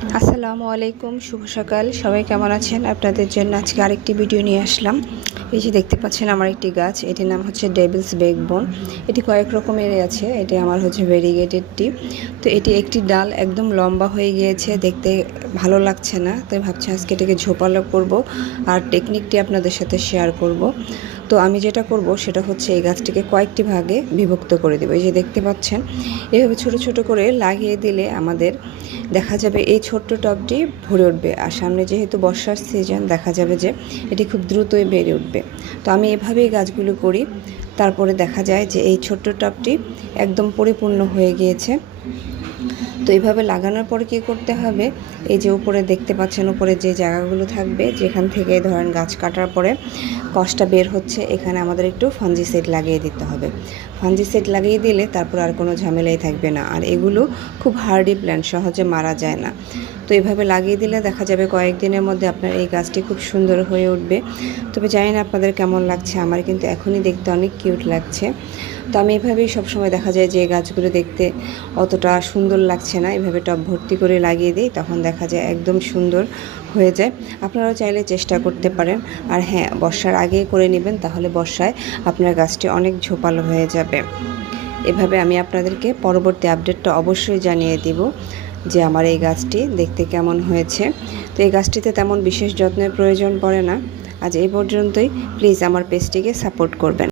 আসসালামু আলাইকুম, শুভ সকাল। সবাই কেমন আছেন? আপনাদের জন্য আজকে আরেকটি ভিডিও নিয়ে আসলাম। এই যে দেখতে পাচ্ছেন আমার একটি গাছ, এটির নাম হচ্ছে ডেভিলস ব্যাকবোন। এটি কয়েক রকমের আছে, এটি আমার হচ্ছে ভেরিগেটেডটি। তো এটি একটি ডাল একদম লম্বা হয়ে গিয়েছে, দেখতে ভালো লাগছে না, তাই ভাবছি আজকে এটাকে ঝোপালো করব আর টেকনিকটি আপনাদের সাথে শেয়ার করব। তো আমি যেটা করব সেটা হচ্ছে এই গাছটিকে কয়েকটি ভাগে বিভক্ত করে দেবো। এই যে দেখতে পাচ্ছেন এভাবে ছোট ছোট করে লাগিয়ে দিলে আমাদের দেখা যাবে এই ছোট্ট টবটি ভরে উঠবে। আর সামনে যেহেতু বর্ষার সিজন, দেখা যাবে যে এটি খুব দ্রুতই বেড়ে উঠবে। তো আমি এভাবেই গাছগুলো করি। তারপরে দেখা যায় যে এই ছোট্ট টবটি একদম পরিপূর্ণ হয়ে গিয়েছে। তো এইভাবে লাগানোর পরে কী করতে হবে, এই যে উপরে দেখতে পাচ্ছেন উপরে যে জায়গাগুলো থাকবে, যেখান থেকে ধরেন গাছ কাটার পরে কষটা বের হচ্ছে, এখানে আমাদের একটু ফাঞ্জিসাইড লাগিয়ে দিতে হবে। ফাঞ্জিসাইড লাগিয়ে দিলে তারপর আর কোনো ঝামেলাই থাকবে না। আর এগুলো খুব হার্ডি প্ল্যান্ট, সহজে মারা যায় না। তো এইভাবে লাগিয়ে দিলে দেখা যাবে কয়েকদিনের মধ্যে আপনার এই গাছটি খুব সুন্দর হয়ে উঠবে। তবে জানি না আপনাদের কেমন লাগছে, আমার কিন্তু এখনই দেখতে অনেক কিউট লাগছে। তো আমি এভাবেই সবসময় দেখা যায় যে গাছগুলো দেখতে অতটা সুন্দর লাগছে না, এভাবে টব ভর্তি করে লাগিয়ে দিই, তখন দেখা যায় একদম সুন্দর হয়ে যায়। আপনারাও চাইলে চেষ্টা করতে পারেন। আর হ্যাঁ, বর্ষার আগেই করে নেবেন, তাহলে বর্ষায় আপনার গাছটি অনেক ঝোপালো হয়ে যাবে। এভাবে আমি আপনাদেরকে পরবর্তী আপডেটটা অবশ্যই জানিয়ে দিব যে আমার এই গাছটি দেখতে কেমন হয়েছে। তো এই গাছটিতে তেমন বিশেষ যত্নের প্রয়োজন পড়ে না। আজ এই পর্যন্তই। প্লিজ আমার পেজটিকে সাপোর্ট করবেন।